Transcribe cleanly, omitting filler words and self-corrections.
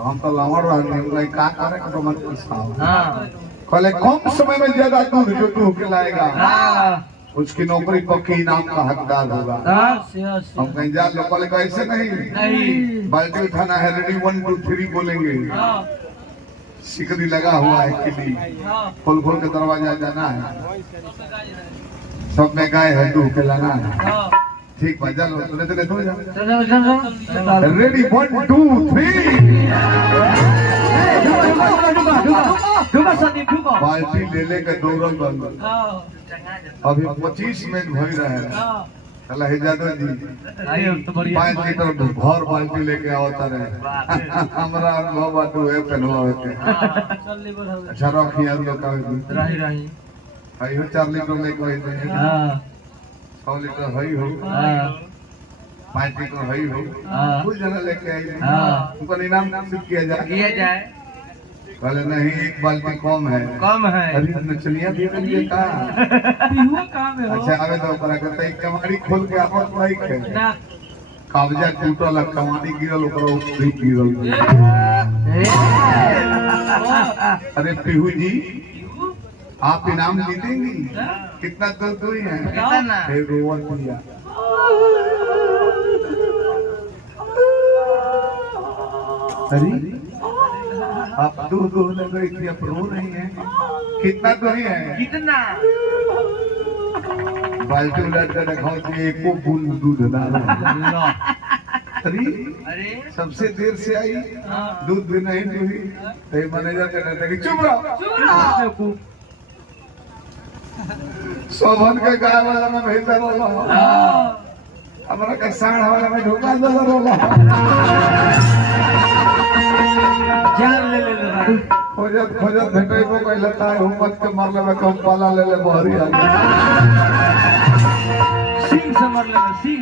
हम तो लवड़ रहे का करे तो मत कहले कम समय में ज्यादा दूध जो तू के लाएगा उसकी नौकरी पक्की इनाम का हकदार होगा। हम कहीं जा लो कहले ऐसे नहीं बाल्टी उठाना है रेडी 1 2 3 बोलेंगे सिकड़ी लगा हुआ है किली खोल खोल के दरवाजा जाना है सब में गाय है दूध के लाना है ठीक भाई चलो रेडी 1 2 3 बाल्टी ले लेकर दौड़ल बंद अभी 25 मिनट भर रहे कल जादव जी 5 लीटर भर बाल्टी लेके आवता रहे हमारा अनुभव बात है पहनवा होते अच्छा रखिए लोग का 4 लीटर लेके आते 100 लीटर हई हो 5 लीटर हई हो कुछ जना लेके आई उनका इनाम किया जाए कहले नहीं एक बाल्टी कम है अरे नचलिया दे दिए का पीहुआ काम है अच्छा आवे तो ओकरा कहते कमाड़ी खोल के आपन बाइक है कागजा टूटल कमाड़ी गिरल ओकरा उठी गिरल अरे पीहू जी आप इनाम जीतेंगी कितना दर्द हुई है कितना रोवन दिया अरे आप दूध लग रही थी आप रो रही हैं कितना तो ही है कितना बाल्टी उलट कर दिखाओ कि एको बूंद दूध डाला अरे सबसे देर से आई दूध भी नहीं दूही तो मैनेजर कहता था कि चुप रहो सोभन के गाय वाला में भेजा रोला हमारा का साढ़ वाला में ढोका दो रोला जान ले खोजत भेटे को कोई लता है हुम्मत के मारले में कम पाला ले बहरी आ गया सिंह से मारले में सिंह